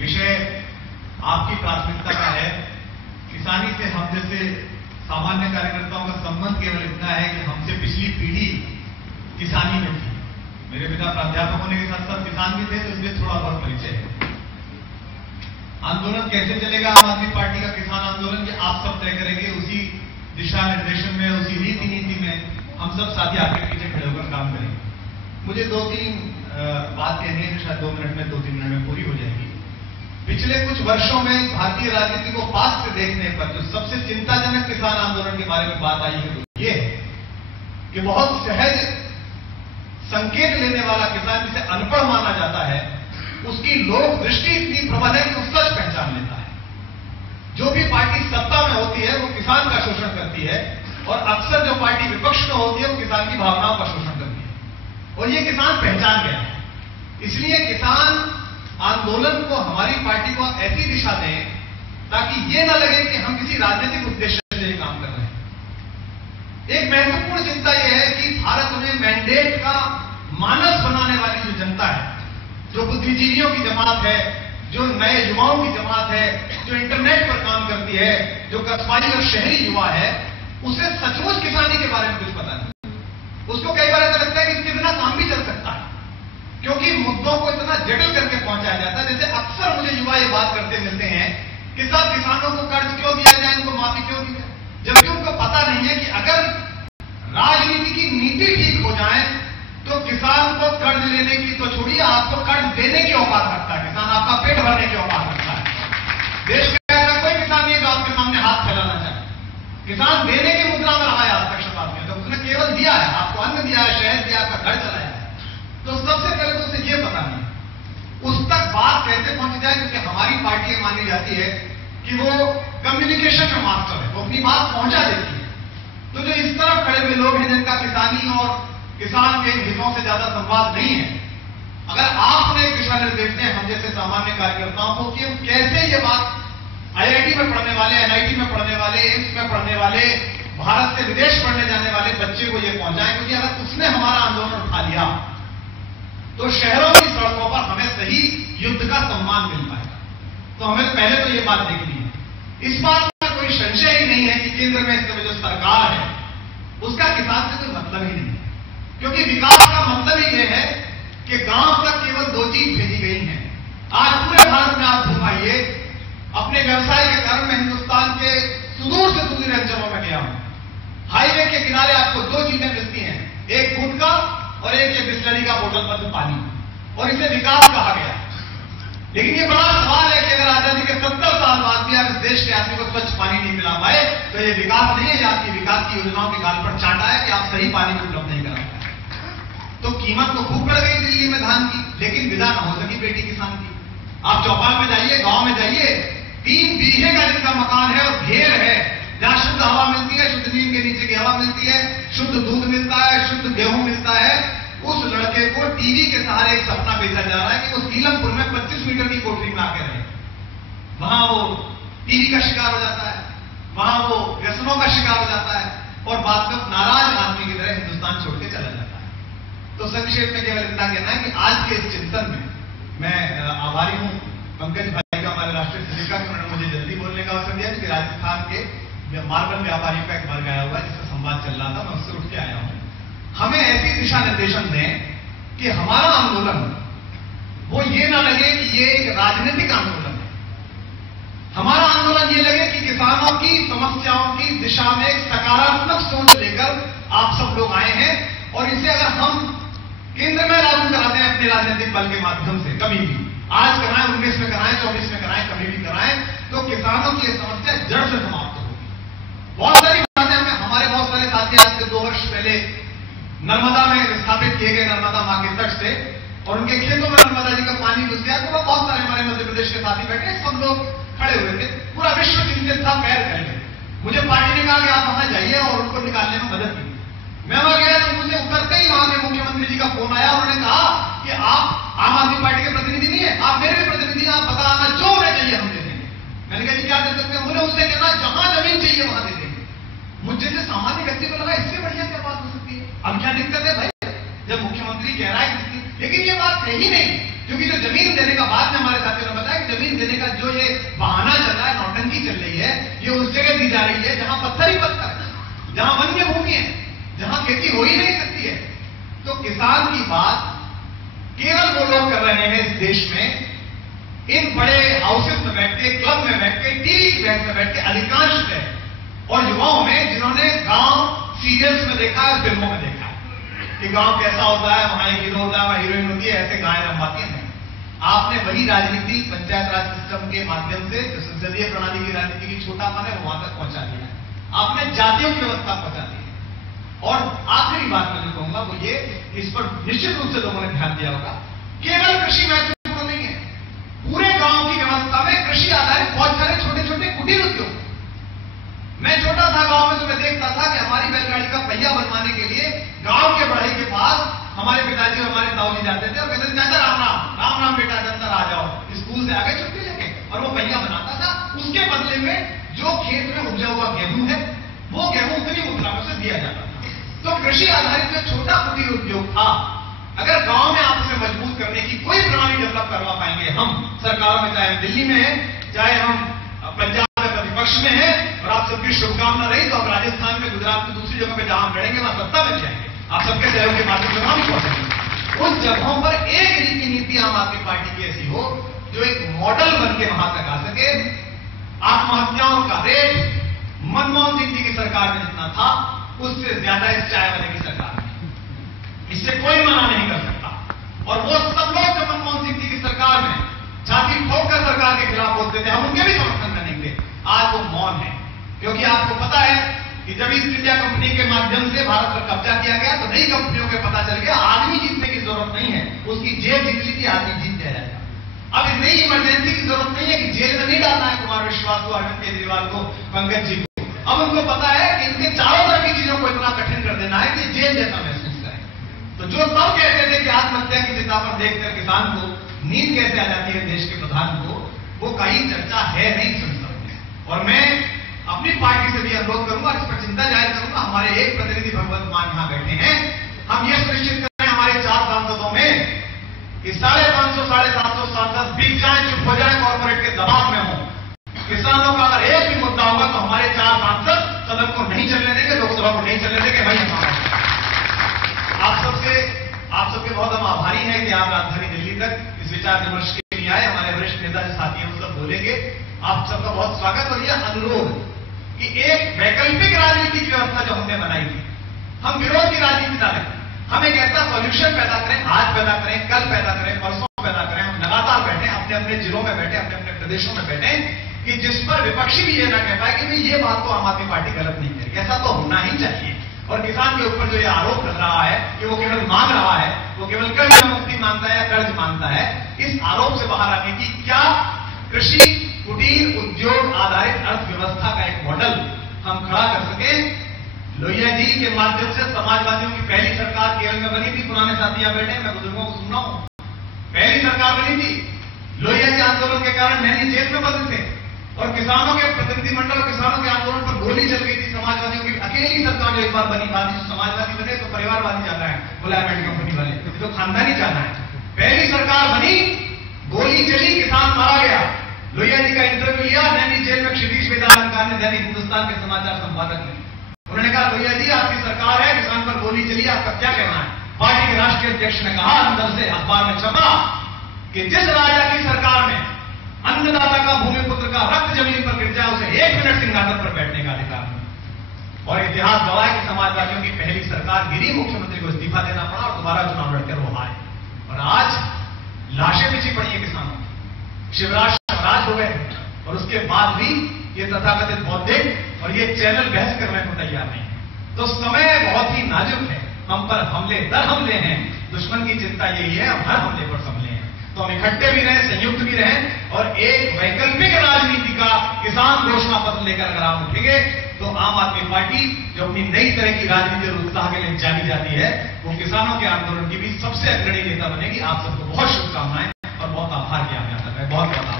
विषय आपकी प्राथमिकता का है। किसानी से हम जैसे सामान्य कार्यकर्ताओं का संबंध केवल इतना है कि हमसे पिछली पीढ़ी किसानी में थी। मेरे पिता प्राध्यापक होने के साथ साथ किसान भी थे, तो इसलिए थोड़ा बहुत परिचय है। आंदोलन कैसे चलेगा आम आदमी पार्टी का किसान आंदोलन, ये आप सब तय करेंगे। उसी दिशा निर्देशन में, उसी रीति नीति में हम सब साथी आपके पीछे खड़े होकर काम करेंगे। मुझे 2-3 बात कहनी है, शायद 2 मिनट में 2-3 मिनट में पूरी हो जाएगी। पिछले कुछ वर्षों में भारतीय राजनीति को पास से देखने पर जो सबसे चिंताजनक किसान आंदोलन के बारे में बात आई है वो ये है कि बहुत सहज संकेत लेने वाला किसान, जिसे अनपढ़ माना जाता है, उसकी लोक दृष्टि इतनी प्रबल है कि वो सच पहचान लेता है। जो भी पार्टी सत्ता में होती है वो किसान का शोषण करती है, और अक्सर जो पार्टी विपक्ष में होती है वो किसान की भावनाओं का शोषण करती है, और ये किसान पहचान गया है। इसलिए किसान आंदोलन को हमारी पार्टी को ऐसी दिशा दें ताकि ये ना लगे कि हम किसी राजनीतिक उद्देश्य से काम कर रहे हैं। एक महत्वपूर्ण चिंता यह है कि भारत में मैंडेट का मानस बनाने वाली जो जनता है, जो बुद्धिजीवियों की जमात है, जो नए युवाओं की जमात है, जो इंटरनेट पर काम करती है, जो कस्बाई और शहरी युवा है, उसे सचमुच किसानी के बारे में कुछ पता नहीं। उसको कई बार ऐसा लगता है कि इसके बिना काम भी चल सकता है, क्योंकि मुद्दों को इतना जटिल करके पहुंचाया जाता है। जैसे अक्सर मुझे युवा ये बात करते मिलते हैं कि साहब किसानों को कर्ज क्यों दिया जाए, इनको माफी क्यों दी जाए, जबकि उनको पता नहीं है कि अगर राजनीति की नीति ठीक हो जाए तो किसान को कर्ज लेने की तो छोड़िए, आपको कर्ज देने की औकात रखता है किसान, आपका पेट भरने की औकात रखता है। देश का ऐसा कोई किसान नहीं है जो आपके सामने हाथ फैलाना चाहे। किसान देने की मुद्रा में रहा है आज तक शताब्दी में, तो उसने केवल दिया है, आपको अन्न दिया है, शहद दिया, आपका घर चलाया है। तो सबसे पहले तो उसे यह पता नहीं उस तक बात कैसे पहुंच जाए, क्योंकि हमारी पार्टी मानी जाती है कि वो कम्युनिकेशन में मास्टर है, वो अपनी बात पहुंचा देती है। तो जो इस तरफ खड़े हुए लोग हैं जिनका किसानी और किसान के हितों से ज्यादा संवाद नहीं है, अगर आपने दिशा निर्देश दें हम जैसे सामान्य कार्यकर्ताओं को कि हम कैसे ये बात आईआईटी में पढ़ने वाले, एनआईटी में पढ़ने वाले, एम्स में पढ़ने वाले, भारत से विदेश पढ़ने जाने वाले बच्चे को ये पहुंचाएं, क्योंकि अगर उसने हमारा आंदोलन उठा लिया तो शहरों की सड़कों पर हमें सही युद्ध का सम्मान मिल पाएगा। तो हमें पहले तो ये बात देखनी है। इस बात में कोई संशय ही नहीं है कि केंद्र में इस समय जो सरकार है उसका किसान से कोई मतलब ही नहीं है, क्योंकि विकास का मतलब ही यह है कि गांव तक केवल 2 चीज भेजी गई हैं। आज पूरे भारत में आप घुमाइए, अपने व्यवसाय के कारण मैं हिंदुस्तान के सुदूर से सुदूर अंचलों में गया हूं, हाईवे के किनारे आपको 2 चीजें मिलती हैं, एक गुटखा और एक ये बिस्लरी का बोतल पर पानी, और इसे विकास कहा गया। लेकिन ये बड़ा सवाल है कि अगर आजादी के 70 साल बाद भी आप इस देश के आदमी को स्वच्छ पानी नहीं मिला पाए तो ये विकास नहीं है, ये आपकी विकास की योजनाओं के गाल पर चाटा है कि आप सही पानी को उपलब्ध नहीं करा पाए। तो कीमत तो खूब बढ़ गई दिल्ली में धान की, लेकिन विदा न हो सकी बेटी किसान की। आप चौपाल में जाइए, गांव में जाइए, 3 बीघे का जिनका मकान है और घेर है, जहां शुद्ध हवा मिलती है, शुद्ध नीम के नीचे की हवा मिलती है, शुद्ध दूध मिलता है, शुद्ध गेहूं मिलता है, उस लड़के को टीवी के सहारे एक सपना बेचा जा रहा है कि वो सीलमपुर में 25 मीटर की कोठरी में आके रहे। वहां वो टीवी का शिकार हो जाता है, वहां वो व्यसनों का शिकार हो जाता है, और बाद में नाराज आदमी की तरह हिंदुस्तान छोड़ के चला जाता है। तो संक्षेप में केवल इतना कहना है कि आज के इस चिंतन में मैं आभारी हूं पंकज भाई का, हमारे राष्ट्रीय सचिव, उन्होंने मुझे जल्दी बोलने का अवसर दिया, क्योंकि राजस्थान के मार्बल व्यापारी का एक वर्ग आया हुआ जिससे संवाद चल रहा था, मैं उससे उठ के आया हूं। हमें ऐसी दिशा निर्देशन दें कि हमारा आंदोलन वो ये ना लगे कि ये एक राजनीतिक आंदोलन है, हमारा आंदोलन ये लगे कि किसानों की समस्याओं की दिशा में एक सकारात्मक सोच लेकर आप सब लोग आए हैं, और इसे अगर हम केंद्र में लागू कराते हैं अपने राजनीतिक बल के माध्यम से, कभी भी आज कराएं, 19 में कराएं, 24 में कराएं, कभी भी कराएं, तो किसानों की समस्या जड़ से समाप्त होगी। बहुत सारी बातें हमारे बहुत सारे साथी आज से 2 वर्ष पहले नर्मदा में स्थापित किए गए नर्मदा मां के तट से, और उनके खेतों में नर्मदा जी का पानी घुस गया, तो बहुत सारे हमारे मध्य प्रदेश के साथी बैठे, सब लोग खड़े हुए थे, पूरा विश्व चिंतित था, पैर फैल गए। मुझे पार्टी ने कहा कि आप वहां जाइए और उनको निकालने में मदद की। मैं वहां गया तो मुझे उतरते ही वहां के मुख्यमंत्री जी का फोन आया, उन्होंने कहा कि आप आम आदमी पार्टी के प्रतिनिधि नहीं है, आप मेरे भी प्रतिनिधि हैं, आप बताना जो उन्हें चाहिए हम दे देंगे। मैंने कहा जी क्या दे सकते हैं? मुझे उससे कहना जहां जमीन चाहिए वहां दे देंगे। मुझे से सामान्य व्यक्ति को लगा इससे बढ़िया क्या बात हो सकती है, अब क्या दिक्कत है भाई, जब मुख्यमंत्री कह रहा है किसकी, लेकिन ये बात है ही नहीं, क्योंकि जो जमीन देने का बाद में हमारे साथियों ने बताया कि जमीन जहां वन्य भूमि है, जहां खेती हो ही नहीं सकती है। तो किसान की बात केवल वो लोग कर रहे हैं इस देश में, इन बड़े हाउसेस में बैठ के, क्लब में बैठ के, टीवी की बहस में बैठ के अधिकांश है, और युवाओं में जिन्होंने गांव सीरियल्स में देखा है, फिल्मों में देखा है कि गांव कैसा होता है, वहां एक हीरो होता है, वहां हीरोइन होती है, ऐसे गायें रंभाती हैं। आपने वही राजनीति पंचायत राज सिस्टम के माध्यम से जो संसदीय प्रणाली की राजनीति की छोटापन है वो वहां तक पहुंचा दिया है। आपने जातियों की व्यवस्था पहुंचा दी है। और आखिरी बात मैं जो कहूंगा वो ये, इस पर निश्चित रूप से लोगों ने ध्यान दिया होगा, केवल कृषि महत्वपूर्ण नहीं है, पूरे गांव की व्यवस्था में कृषि आधारित बहुत सारे छोटे छोटे कुटीर उद्योग। मैं छोटा था गांव में तो मैं देखता था कि हमारी बैलगाड़ी का पहिया बनवाने के लिए गांव के बढ़ई के पास हमारे पिताजी और हमारे ताऊजी जाते थे और कहते थे, चाचा राम राम, राम राम बेटा, अंदर आ जाओ, स्कूल से आगे छुट्टी लेके, और वो पहिया बनाता था। उसके बदले में जो खेत में उपजा हुआ गेहूं है, वो गेहूं उतनी मुद्राओं से दिया जाता था। तो कृषि आधारित जो छोटा कुटीर उद्योग था, अगर गांव में आपसे मजबूत करने की कोई प्रणाली डेवलप करवा पाएंगे हम सरकारों में, चाहे हम दिल्ली में है, चाहे हम पंजाब में प्रतिपक्ष में है, और आप सबकी शुभकामना रही तो आप राजस्थान में, गुजरात में, दूसरी जगह पे जहां हम लड़ेंगे वहां सत्ता में जाएंगे, आप सबके सहयोग के माध्यम से वहां भी पहुंचेंगे। उस जगहों पर एक नीति आम आदमी पार्टी की ऐसी हो जो एक मॉडल बन के वहां तक आ सके। आत्महत्याओं का रेट मनमोहन सिंह जी की सरकार में जितना था, उससे ज्यादा इस चाय वाले की सरकार में, इससे कोई मना नहीं कर सकता। और वो सब लोग जो मनमोहन सिंह जी की सरकार में छाती ठोककर सरकार के खिलाफ बोलते थे, हम उनके भी समर्थन करेंगे, आज वो मौन है। क्योंकि आपको पता है कि जब ईस्ट इंडिया कंपनी के माध्यम से भारत पर कब्जा किया गया तो नई कंपनियों के पता चल गया आदमी जीतने की जरूरत नहीं है, उसकी जेल जीत ली थी, आदमी जीत जाएगा। अब इस नई इमरजेंसी की जरूरत नहीं है कि जेल में नहीं डालना है कुमार विश्वास को, अरविंद केजरीवाल को, पंकज जी को। अब उनको पता है कि इनके चारों तरफ की चीजों को इतना कठिन कर देना है कि जेल जैसा महसूस करें। तो जो तब कहते थे कि आत्महत्या की चिंता पर देखकर किसान को नींद कैसे आ जाती है देश के प्रधान को, वो कहीं चर्चा है नहीं संसद में। और मैं अपनी पार्टी से भी अनुरोध करूंगा, इस पर चिंता जाहिर करूंगा, हमारे एक प्रतिनिधि भगवंत मान यहां बैठे हैं, हम ये सुनिश्चित करें हमारे 4 सांसदों में कि 550 750 सांसद बिक जाए, चुप हो जाए, कॉर्पोरेट के दबाव में हो। किसानों का अगर एक भी मुद्दा होगा तो हमारे 4 सांसद सदन को नहीं चलने देंगे, लोकसभा को नहीं चलने देंगे। भाई आप सबके बहुत हम आभारी हैं कि आप राजधानी दिल्ली तक इस विचार विमर्श के लिए आए। हमारे वरिष्ठ नेता जो साथी हैं वो सब बोलेंगे, आप सबका बहुत स्वागत। और यह अनुरोध कि एक वैकल्पिक राजनीतिक व्यवस्था जो हमने बनाई थी, हम विरोध की राजनीति डालें, हम एक ऐसा सॉल्यूशन पैदा करें, आज पैदा करें, कल पैदा करें, परसों पैदा करें, हम लगातार बैठे, अपने अपने जिलों में बैठे, अपने अपने प्रदेशों में बैठे, कि जिस पर विपक्षी भी ये ना कह पाए कि भाई ये बात तो आम आदमी पार्टी गलत नहीं करेगी, ऐसा तो होना ही चाहिए। और किसान के ऊपर जो ये आरोप लग रहा है कि वो केवल मांग रहा है, वो केवल कर्ज मुक्ति मांगता है या कर्ज मांगता है, इस आरोप से बाहर आने की क्या कृषि कुटीर उद्योग आधारित अर्थव्यवस्था का एक मॉडल हम खड़ा कर सके। लोहिया जी के माध्यम से समाजवादियों की पहली सरकार केरल में बनी थी, पुराने साथी यहां बैठे, मैं बुजुर्गों को सुन रहा हूं, पहली सरकार बनी थी। लोहिया के आंदोलन के कारण नैनी जेल में बंद थे और किसानों के प्रतिनिधिमंडल, किसानों के आंदोलन पर गोली चल गई थी। समाजवादियों की अकेली सरकार जो एक बार बनी, बाद में समाजवादी बने तो परिवारवादी जाना है, मुलायम कंपनी वाले तो खानदानी जाना है। पहली सरकार बनी, गोली चली, किसान मारा गया। लोहिया जी का इंटरव्यू लिया नैनी जेल में क्षितिज वेदांतकार ने, दैनिक हिंदुस्तान के समाचार संपादक ने। उन्होंने कहा, लोहिया जी आपकी सरकार है, किसान पर गोली चली, आपका क्या कहना है? पार्टी के राष्ट्रीय अध्यक्ष ने कहा, अंदर से अखबार में छपा कि जिस राजा की सरकार में अन्नदाता का, भूमिपुत्र का रक्त जमीन पर गिर जाए, उसे 1 मिनट सिंहासन पर बैठने का अधिकार नहीं। और इतिहास गवाह है कि समाजवादियों की पहली सरकार गिरी, मुख्यमंत्री को इस्तीफा देना पड़ा और दोबारा चुनाव लड़कर वो हारे। और आज लाशें बिछी पड़ी है किसानों की, शिवराज स्वराज हो गए, और उसके बाद भी ये तथाकथित बौद्धिक और ये चैनल बहस करने को तैयार नहीं है। तो समय बहुत ही नाजुक है, हम पर हमले दर हमले हैं, दुश्मन की चिंता यही है हम हर हमले पर संभले हैं। तो हम इकट्ठे भी रहें, संयुक्त भी रहें, और एक वैकल्पिक राजनीति का किसान घोषणा पत्र लेकर अगर आप उठेंगे तो आम आदमी पार्टी जो अपनी नई तरह की राजनीति और उत्साह के लिए जानी जाती है, वो किसानों के आंदोलन की भी सबसे अग्रणी नेता बनेगी। आप सबको बहुत शुभकामनाएं और बहुत आभार किया जाता है। बहुत बहुत